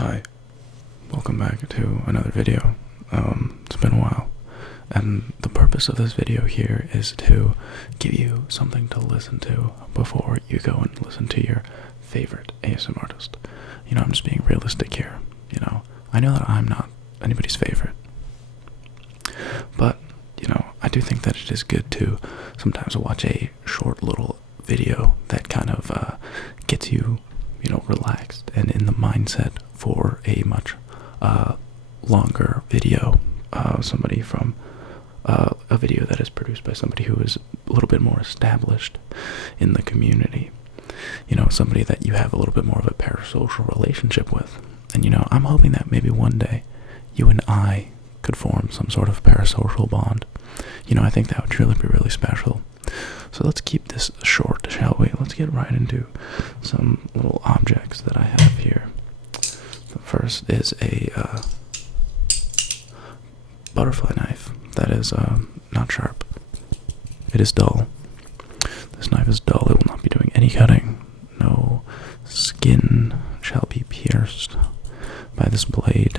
Hi, welcome back to another video. It's been a while, and the purpose of this video here is to give you something to listen to before you go and listen to your favorite ASMR artist. I'm just being realistic here. I know that I'm not anybody's favorite, but I do think that it is good to sometimes watch a short little video that kind of gets you relaxed and in the mindset for a much longer video. Somebody from a video that is produced by somebody who is a little bit more established in the community. Somebody that you have a little bit more of a parasocial relationship with. And I'm hoping that maybe one day you and I could form some sort of parasocial bond. I think that would truly be really special. So let's keep this short, shall we? Let's get right into some little objects that I have here. The first is a butterfly knife that is not sharp. It is dull. This knife is dull. It will not be doing any cutting. No skin shall be pierced by this blade,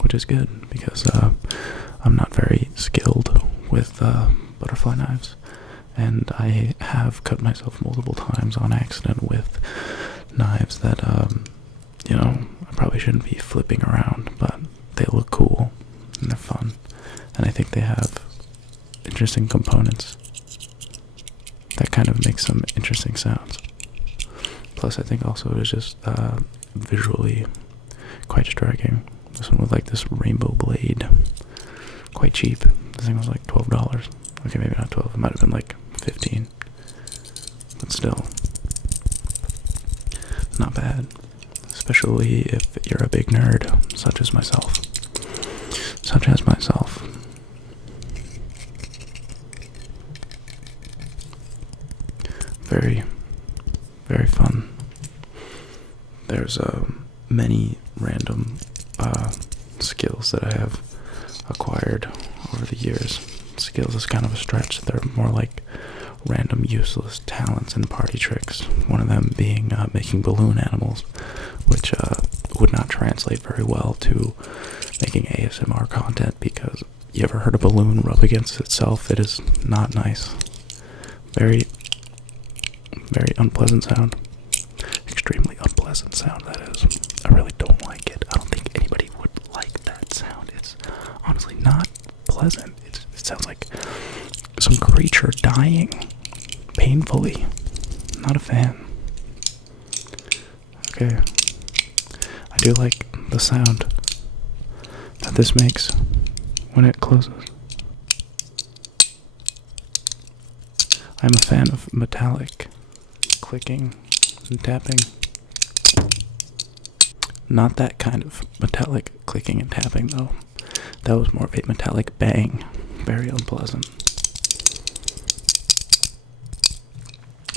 which is good because I'm not very skilled with butterfly knives. And I have cut myself multiple times on accident with knives that, I probably shouldn't be flipping around, but they look cool and they're fun. And I think they have interesting components that kind of make some interesting sounds. Plus, I think also it is just visually quite striking. This one with like this rainbow blade, quite cheap. This thing was like $12. Okay, maybe not 12. It might have been like 15, but still not bad, especially if you're a big nerd such as myself. Very, very fun. There's many random skills that I have acquired over the years. Skills is kind of a stretch. They're more like random useless talents and party tricks. One of them being making balloon animals, which would not translate very well to making ASMR content, because you ever heard a balloon rub against itself? It is not nice. Very, very unpleasant sound. Extremely unpleasant sound, that is. I really don't like it. I don't think anybody would like that sound. It's honestly not pleasant. It sounds like some creature dying painfully. Not a fan. Okay. I do like the sound that this makes when it closes. I'm a fan of metallic clicking and tapping. Not that kind of metallic clicking and tapping, though. That was more of a metallic bang. Very unpleasant.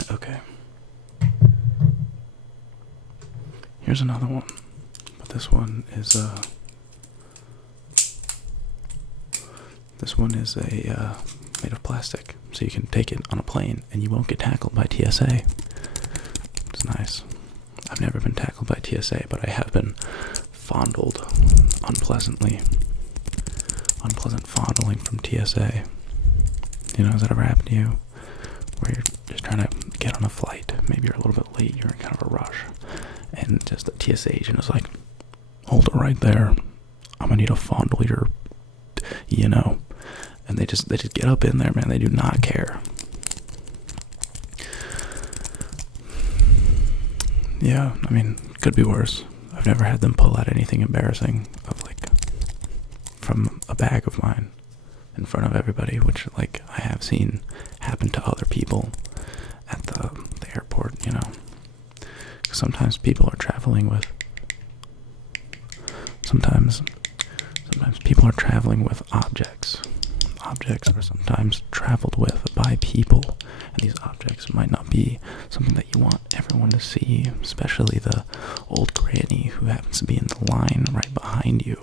Okay. Here's another one. But this one is made of plastic. So you can take it on a plane and you won't get tackled by TSA. It's nice. I've never been tackled by TSA, but I have been fondled unpleasantly. Unpleasant fondling from TSA. Has that ever happened to you? Where you're just trying to get on a flight. Maybe you're a little bit late, you're in kind of a rush. And just the TSA agent is like, hold it right there. I'm gonna need to fondle your, And they just get up in there, man. They do not care. Yeah, could be worse. I've never had them pull out anything embarrassing from a bag of mine in front of everybody, which I have seen happen to other people at the airport. Sometimes people are traveling with people are traveling with objects. Objects are sometimes traveled with by people, and these objects might not be something that you want everyone to see, especially the old granny who happens to be in the line right behind you.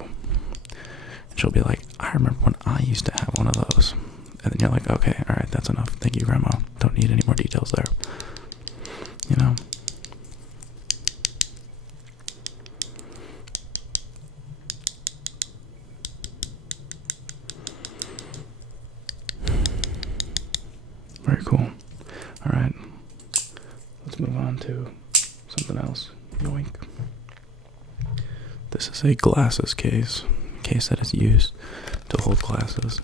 And she'll be like, I remember when I used to have one of those. And then you're like, okay, alright, that's enough. Thank you, Grandma. Don't need any more details there. into something else. Yoink. This is a glasses case that is used to hold glasses.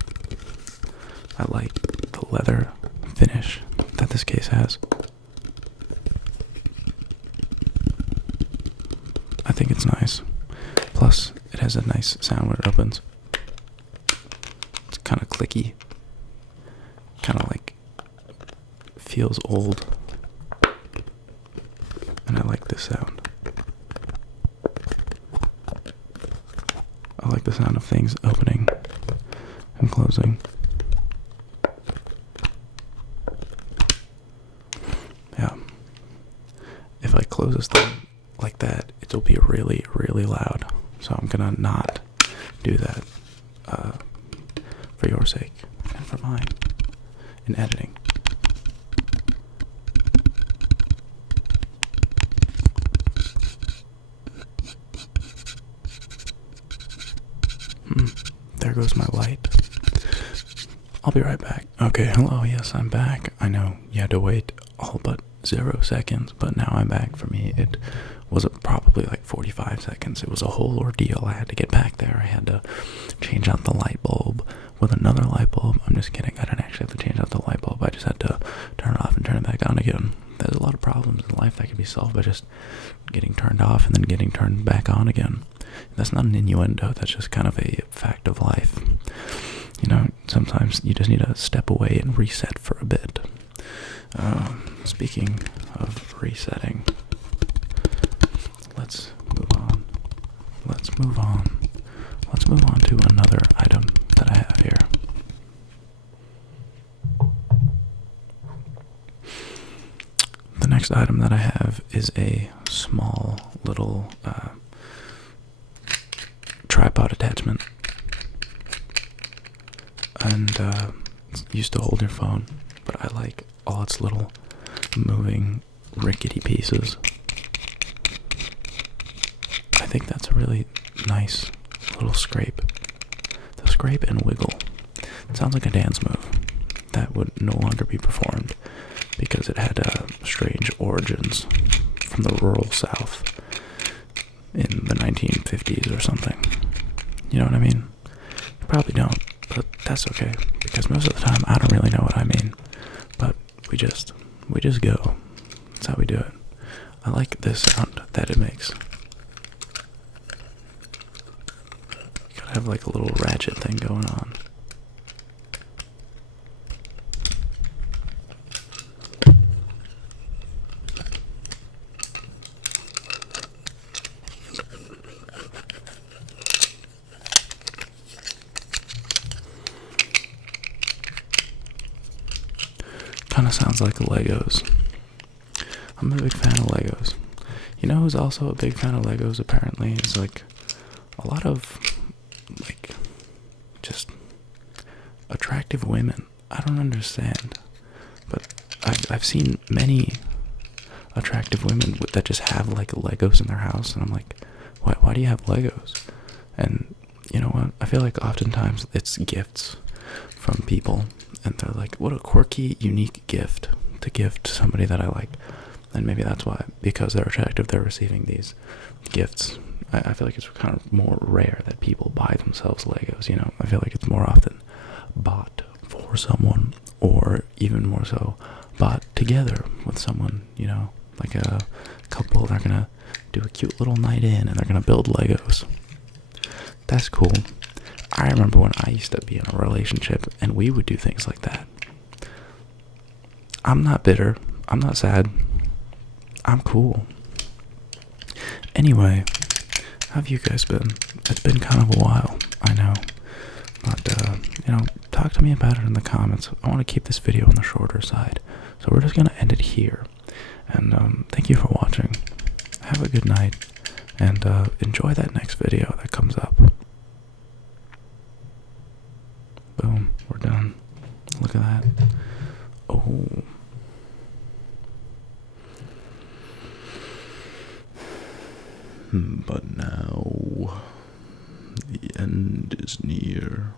I like the leather finish that this case has. I think it's nice. Plus, it has a nice sound when it opens. It's kind of clicky. Kind of like feels old. And I like this sound. I like the sound of things opening and closing. Yeah. If I close this thing like that, it'll be really, really loud. So I'm gonna not do that for your sake and for mine in editing. There goes my light. I'll be right back. Okay, hello, yes, I'm back. I know you had to wait all but 0 seconds, but now I'm back. For me, it was probably like 45 seconds. It was a whole ordeal. I had to get back there. I had to change out the light bulb with another light bulb. I'm just kidding. I didn't actually have to change out the light bulb. I just had to turn it off and turn it back on again. There's a lot of problems in life that can be solved by just getting turned off and then getting turned back on again. That's not an innuendo. That's just kind of a fact of life. You know, sometimes you just need to step away and reset for a bit. Speaking of resetting, let's move on. Let's move on to another item that I have here. The next item that I have is a small little tripod attachment, and it's used to hold your phone, but I like all its little moving rickety pieces. I think that's a really nice little scrape. The scrape and wiggle. It sounds like a dance move that would no longer be performed because it had strange origins from the rural South in the 1950s or something. You know what I mean? You probably don't, but that's okay, because most of the time I don't really know what I mean. But we just go. That's how we do it. I like this sound that it makes. You gotta have like a little ratchet thing going on. Kind of sounds like Legos. I'm a big fan of Legos. You know who's also a big fan of Legos apparently is like a lot of like just attractive women. I don't understand, but I've seen many attractive women that just have like Legos in their house, and I'm like, why do you have Legos? And you know what? I feel like oftentimes it's gifts from people, and they're like, what a quirky, unique gift to give to somebody that I like. And maybe that's why, because they're attractive, they're receiving these gifts. I feel like it's kind of more rare that people buy themselves Legos, you know? I feel like it's more often bought for someone, or even more so, bought together with someone, you know? Like a couple, they're gonna do a cute little night in, and they're gonna build Legos. That's cool. I remember when I used to be in a relationship, and we would do things like that. I'm not bitter. I'm not sad. I'm cool. Anyway, how have you guys been? It's been kind of a while, I know. But, you know, talk to me about it in the comments. I want to keep this video on the shorter side. So we're just going to end it here. And thank you for watching. Have a good night. And enjoy that next video that comes up. Boom. We're done. Look at that. Oh. But now, the end is near.